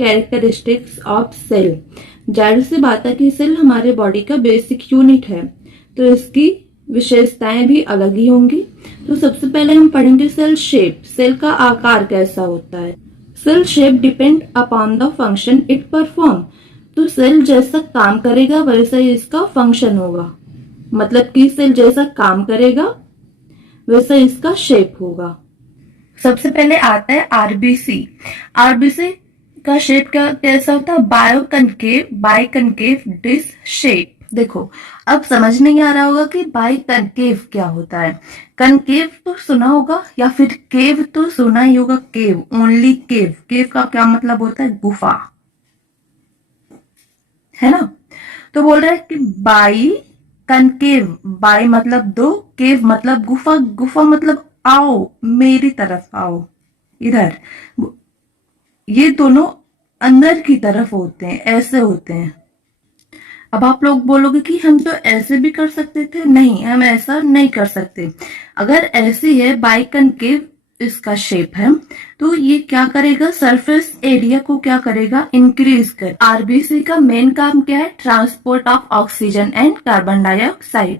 Characteristics of cell. जाहिर सी बात है कि सेल हमारे बॉडी का बेसिक यूनिट है, तो इसकी विशेषताएं भी अलग ही होंगी। तो सबसे पहले हम पढ़ेंगे सेल शेप, सेल का आकार कैसा होता है। Cell shape depend upon the function it perform. तो सेल जैसा काम करेगा वैसा ही इसका फंक्शन होगा, मतलब कि सेल जैसा काम करेगा वैसा इसका शेप होगा। सबसे पहले आता है आरबीसी। आरबीसी का शेप कैसा होता है? Biconcave dish shape. देखो, अब समझ नहीं आ रहा होगा कि बाइकनकेव क्या होता है। कनकेव तो सुना होगा, या फिर केव तो सुना ही होगा। केव, ओनली केव। केव का क्या मतलब होता है? गुफा, है ना। तो बोल रहा है कि बाई कनकेव, बाई मतलब दो, केव मतलब गुफा, गुफा मतलब आओ, मेरी तरफ आओ, इधर। ये दोनों अंदर की तरफ होते हैं, ऐसे होते हैं। अब आप लोग बोलोगे कि हम तो ऐसे भी कर सकते थे। नहीं, हम ऐसा नहीं कर सकते। अगर ऐसी है बाइकनकेव इसका शेप है, तो ये क्या करेगा? सरफेस एरिया को क्या करेगा? इंक्रीज कर। आरबीसी का मेन काम क्या है? Transport of oxygen and carbon dioxide.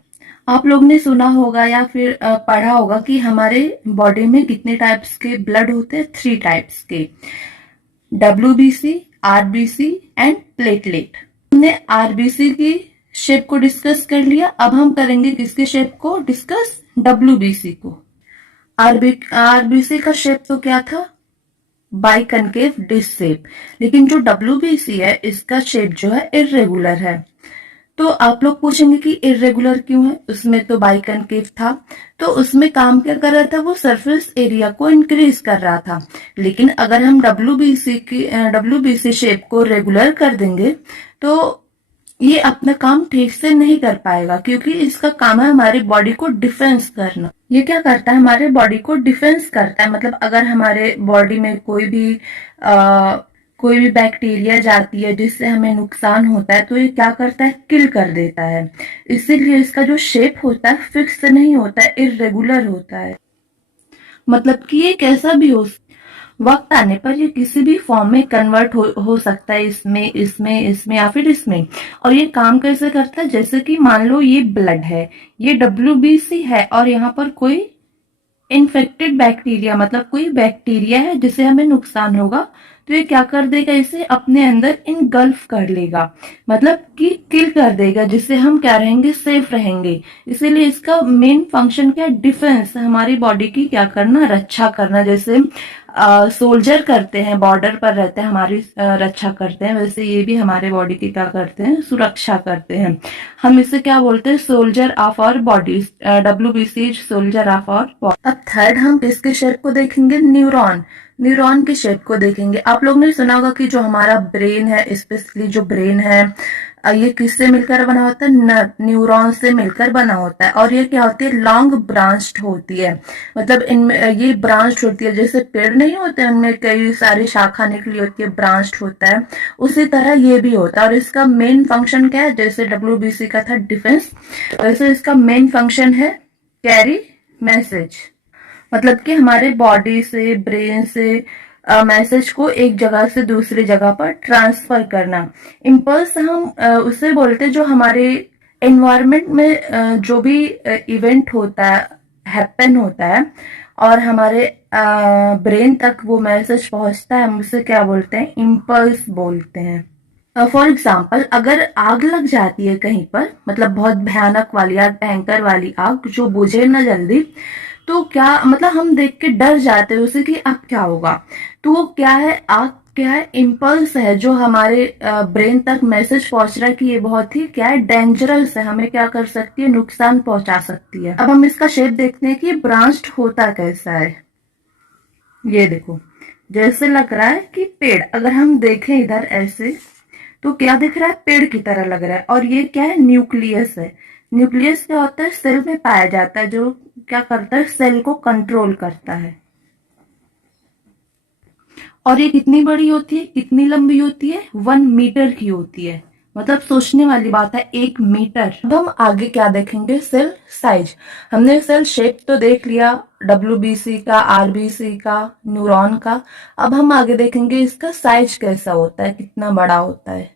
आप लोग ने सुना होगा या फिर पढ़ा होगा कि हमारे बॉडी में कितने टाइप्स के ब्लड होते हैं? 3 टाइप्स के, WBC, RBC एंड प्लेटलेट। हमने आरबीसी की शेप को डिस्कस कर लिया, अब हम करेंगे किसके शेप को डिस्कस? WBC को। आरबीसी का शेप तो क्या था? Biconcave dish shape. लेकिन जो WBC है इसका शेप जो है इर्रेगुलर है। तो आप लोग पूछेंगे कि इर्रेगुलर क्यों है? उसमें तो बाइकनकेव था, तो उसमें काम क्या कर रहा था? वो सरफेस एरिया को इंक्रीज कर रहा था। लेकिन अगर हम WBC शेप को रेगुलर कर देंगे तो ये अपना काम ठीक से नहीं कर पाएगा, क्योंकि इसका काम है हमारी बॉडी को डिफेंस करना। ये क्या करता है? हमारे बॉडी को डिफेंस करता है। मतलब अगर हमारे बॉडी में कोई भी बैक्टीरिया जाती है जिससे हमें नुकसान होता है, तो ये क्या करता है? किल कर देता है। इसीलिए इसका जो शेप होता है फिक्स नहीं होता है, इर्रेगुलर होता है। मतलब कि ये कैसा भी हो, वक्त आने पर ये किसी भी फॉर्म में कन्वर्ट हो सकता है, इसमें या फिर इसमें। और ये काम कैसे करता है? जैसे कि मान लो ये ब्लड है, ये WBC है, और यहाँ पर कोई इन्फेक्टेड बैक्टीरिया, मतलब कोई बैक्टीरिया है जिससे हमें नुकसान होगा, तो ये क्या कर देगा? इसे अपने अंदर इनगल्फ कर लेगा, मतलब कि किल कर देगा, जिससे हम क्या रहेंगे? सेफ रहेंगे। इसीलिए इसका मेन फंक्शन क्या है? डिफेंस, हमारी बॉडी की क्या करना? रक्षा करना। जैसे सोल्जर करते हैं, बॉर्डर पर रहते हैं, हमारी रक्षा करते हैं, वैसे ये भी हमारे बॉडी की क्या करते हैं? सुरक्षा करते हैं। हम इसे क्या बोलते हैं? Soldier of our body. WBC soldier of our body. अब थर्ड हम किसके शेप को देखेंगे? न्यूरॉन। न्यूरॉन के शेप को देखेंगे। आप लोग ने सुना होगा कि जो हमारा ब्रेन है, स्पेशली जो ब्रेन है, ये किससे मिलकर बना होता है? न्यूरॉन से मिलकर बना होता है। और ये क्या होती है? लॉन्ग ब्रांच्ड होती है। मतलब इनमें ये ब्रांच्ड होती है, जैसे पेड़ नहीं होते उनमें कई सारी शाखा निकली होती है, ब्रांच्ड होता है, उसी तरह ये भी होता है। और इसका मेन फंक्शन क्या है? जैसे WBC का था डिफेंस, वैसे इसका मेन फंक्शन है कैरी मैसेज। मतलब कि हमारे बॉडी से, ब्रेन से मैसेज को एक जगह से दूसरी जगह पर ट्रांसफर करना। इम्पल्स हम उसे बोलते हैं जो हमारे एनवायरनमेंट में जो भी इवेंट होता है, हैपन होता है, और हमारे ब्रेन तक वो मैसेज पहुंचता है, हम उसे क्या बोलते हैं? इम्पल्स बोलते हैं। फॉर एग्जाम्पल, अगर आग लग जाती है कहीं पर, मतलब बहुत भयानक वाली आग, भयंकर वाली आग जो बुझे ना जल्दी, तो क्या मतलब हम देख के डर जाते हैं उसे कि अब क्या होगा। तो वो क्या है? आग क्या है? इम्पल्स है जो हमारे ब्रेन तक मैसेज पहुंच रहा है कि ये बहुत ही क्या है? डेंजरस है, हमें क्या कर सकती है? नुकसान पहुंचा सकती है। अब हम इसका शेप देखते हैं कि ब्रांच्ड होता कैसा है। ये देखो, जैसे लग रहा है कि पेड़, अगर हम देखें इधर ऐसे, तो क्या दिख रहा है? पेड़ की तरह लग रहा है। और ये क्या है? न्यूक्लियस है। न्यूक्लियस क्या होता है? सेल में पाया जाता है, जो क्या करता है? सेल को कंट्रोल करता है। और ये कितनी बड़ी होती है? कितनी लंबी होती है? 1 मीटर की होती है। मतलब सोचने वाली बात है, 1 मीटर। अब हम आगे क्या देखेंगे, सेल साइज। हमने सेल शेप तो देख लिया, डब्ल्यूबीसी का, आरबीसी का, न्यूरॉन का। अब हम आगे देखेंगे इसका साइज कैसा होता है, कितना बड़ा होता है।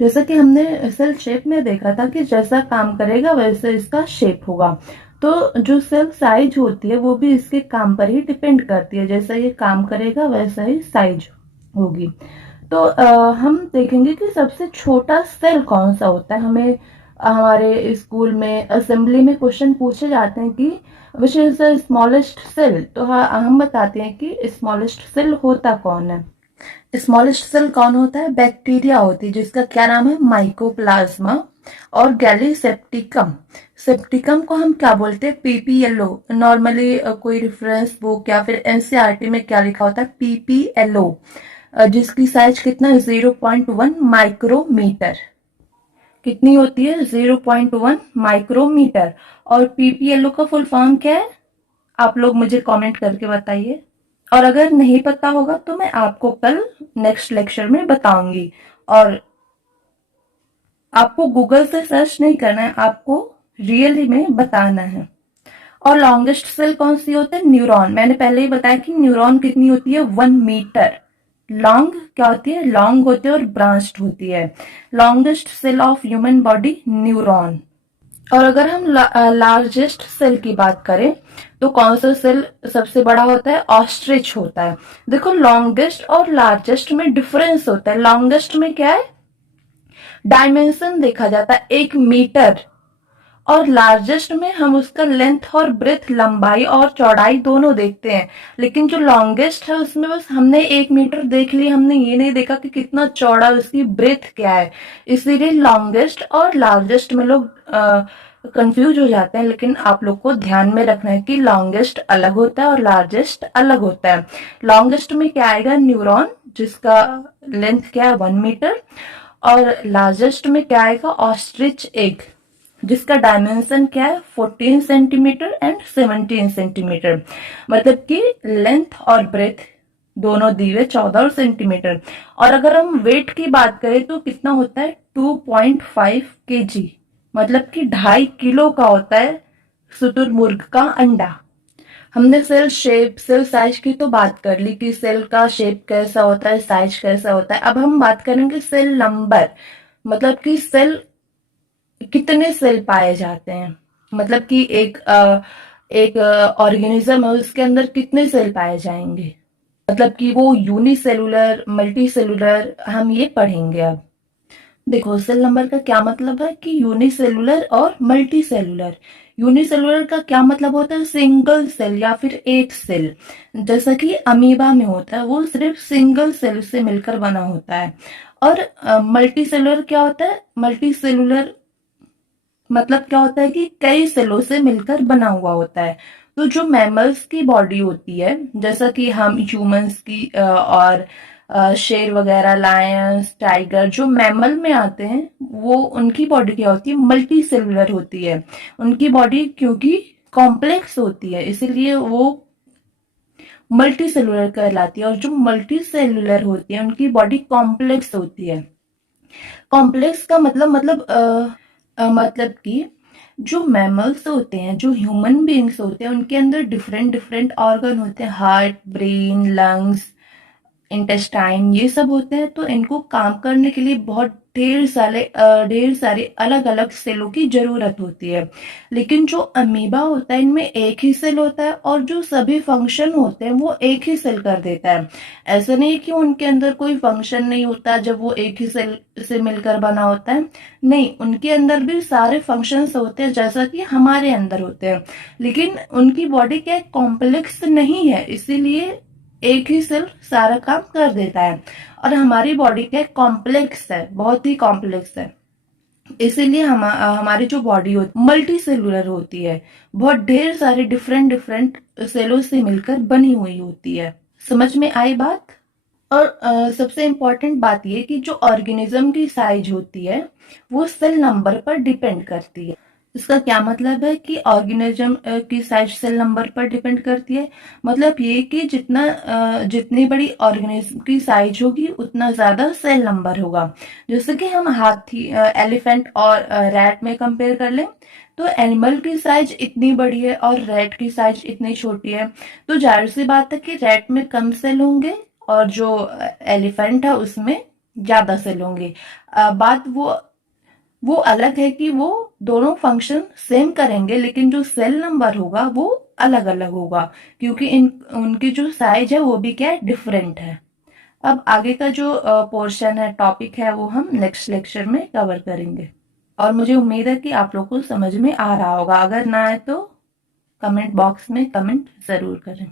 जैसा कि हमने सेल शेप में देखा था कि जैसा काम करेगा वैसे इसका शेप होगा, तो जो सेल साइज होती है वो भी इसके काम पर ही डिपेंड करती है। जैसा ये काम करेगा वैसा ही साइज होगी। तो हम देखेंगे कि सबसे छोटा सेल कौन सा होता है। हमें हमारे स्कूल में असेंबली में क्वेश्चन पूछे जाते हैं कि which is the smallest cell, तो हम बताते हैं कि स्मॉलेस्ट सेल होता कौन है। स्मॉलेस्ट सेल कौन होता है, बैक्टीरिया होती है, जिसका क्या नाम है, माइकोप्लाज्मा। और गैलीसेप्टिकम, सेप्टिकम को हम क्या बोलते हैं, पीपीएलओ। नॉर्मली कोई रेफरेंस बुक या फिर एनसीईआरटी में क्या लिखा होता है, पीपीएलओ, जिसकी साइज कितना है, 0.1 माइक्रोमीटर। कितनी होती है, 0.1 माइक्रोमीटर। और पीपीएलओ का फुल फॉर्म क्या है, आप लोग मुझे कमेंट करके बताइए। और अगर नहीं पता होगा तो मैं आपको कल नेक्स्ट लेक्चर में बताऊंगी। और आपको गूगल से सर्च नहीं करना है, आपको रियली में बताना है। और लॉन्गेस्ट सेल कौन सी होती है, न्यूरॉन। मैंने पहले ही बताया कि न्यूरॉन कितनी होती है, 1 मीटर। लॉन्ग क्या होती है, लॉन्ग होती है और ब्रांच्ड होती है। Longest cell of human body, neuron. और अगर हम लार्जेस्ट सेल की बात करें तो कौन सा सेल सबसे बड़ा होता है, ऑस्ट्रिच होता है। देखो लॉन्गेस्ट और लार्जेस्ट में डिफरेंस होता है। लॉन्गेस्ट में क्या है, डायमेंशन देखा जाता है, 1 मीटर। और लार्जेस्ट में हम उसका लेंथ और ब्रेथ, लंबाई और चौड़ाई दोनों देखते हैं। लेकिन जो लॉन्गेस्ट है उसमें बस हमने 1 मीटर देख लिया, हमने ये नहीं देखा कि कितना चौड़ा, उसकी ब्रेथ क्या है। इसीलिए लॉन्गेस्ट और लार्जेस्ट में लोग कंफ्यूज हो जाते हैं। लेकिन आप लोग को ध्यान में रखना है कि लॉन्गेस्ट अलग होता है और लार्जेस्ट अलग होता है। लॉन्गेस्ट में क्या आएगा, न्यूरॉन, जिसका लेंथ क्या है, 1 मीटर। और लार्जेस्ट में क्या आएगा, ऑस्ट्रिच एग, जिसका डायमेंशन क्या है, 14 सेंटीमीटर एंड 17 सेंटीमीटर। मतलब कि लेंथ और ब्रेथ दोनों दी हुए 14 सेंटीमीटर। और अगर हम वेट की बात करें तो कितना होता है, 2.5 केजी, मतलब कि 2.5 किलो का होता है शुतुरमुर्ग का अंडा। हमने सेल शेप, सेल साइज की तो बात कर ली कि सेल का शेप कैसा होता है, साइज कैसा होता है। अब हम बात करेंगे सेल नंबर, मतलब कि सेल, कितने सेल पाए जाते हैं। मतलब कि एक ऑर्गेनिज्म है, उसके अंदर कितने सेल पाए जाएंगे। मतलब कि वो यूनिसेलुलर, मल्टी सेलुलर, हम ये पढ़ेंगे अब। देखो सेल नंबर का क्या मतलब है कि यूनिसेलुलर और मल्टी सेलुलर। यूनिसेलुलर का क्या मतलब होता है, सिंगल सेल या फिर एक सेल। जैसा कि अमीबा में होता है, वो सिर्फ सिंगल सेल से मिलकर बना होता है। और मल्टी सेलुलर क्या होता है, मल्टी सेलुलर मतलब क्या होता है कि कई सेलों से मिलकर बना हुआ होता है। तो जो मैमल्स की बॉडी होती है, जैसा कि हम ह्यूमंस की और शेर वगैरह, लायंस, टाइगर, जो मैमल में आते हैं, वो उनकी बॉडी क्या होती है, मल्टी सेलुलर होती है। उनकी बॉडी क्योंकि कॉम्प्लेक्स होती है इसीलिए वो मल्टी सेलुलर कहलाती है। और जो मल्टी सेलुलर होती है उनकी बॉडी कॉम्प्लेक्स होती है। कॉम्प्लेक्स का मतलब कि जो मैमल्स होते हैं, जो ह्यूमन बीइंग्स होते हैं, उनके अंदर डिफरेंट डिफरेंट ऑर्गन होते हैं, हार्ट, ब्रेन, लंग्स, इंटेस्टाइन, ये सब होते हैं। तो इनको काम करने के लिए बहुत ढेर सारे अलग अलग सेलों की जरूरत होती है। लेकिन जो अमीबा होता है इनमें एक ही सेल होता है और जो सभी फंक्शन होते हैं वो एक ही सेल कर देता है। ऐसा नहीं कि उनके अंदर कोई फंक्शन नहीं होता जब वो एक ही सेल से मिलकर बना होता है। नहीं, उनके अंदर भी सारे फंक्शंस होते हैं जैसा कि हमारे अंदर होते हैं। लेकिन उनकी बॉडी क्या कॉम्प्लेक्स नहीं है, इसीलिए एक ही सेल सारा काम कर देता है। और हमारी बॉडी क्या कॉम्प्लेक्स है, बहुत ही कॉम्प्लेक्स है। इसीलिए हमारी जो बॉडी होती मल्टी सेलुलर होती है, बहुत ढेर सारे डिफरेंट डिफरेंट सेलों से मिलकर बनी हुई होती है। समझ में आई बात। और सबसे इम्पोर्टेंट बात यह कि जो ऑर्गेनिज्म की साइज होती है वो सेल नंबर पर डिपेंड करती है। इसका क्या मतलब है कि ऑर्गेनिज्म की साइज सेल नंबर पर डिपेंड करती है। मतलब ये कि जितनी बड़ी ऑर्गेनिज्म की साइज होगी उतना ज्यादा सेल नंबर होगा। जैसे कि हम हाथी, एलिफेंट और रैट में कंपेयर कर लें, तो एनिमल की साइज इतनी बड़ी है और रैट की साइज इतनी छोटी है, तो जाहिर सी बात है कि रैट में कम सेल होंगे और जो एलिफेंट है उसमें ज्यादा सेल होंगे। बात वो अलग है कि वो दोनों फंक्शन सेम करेंगे, लेकिन जो सेल नंबर होगा वो अलग अलग होगा, क्योंकि इन उनकी जो साइज है वो भी क्या है, डिफरेंट है। अब आगे का जो पोर्शन है, टॉपिक है, वो हम नेक्स्ट लेक्चर में कवर करेंगे। और मुझे उम्मीद है कि आप लोग को समझ में आ रहा होगा। अगर ना आए तो कमेंट बॉक्स में कमेंट जरूर करें।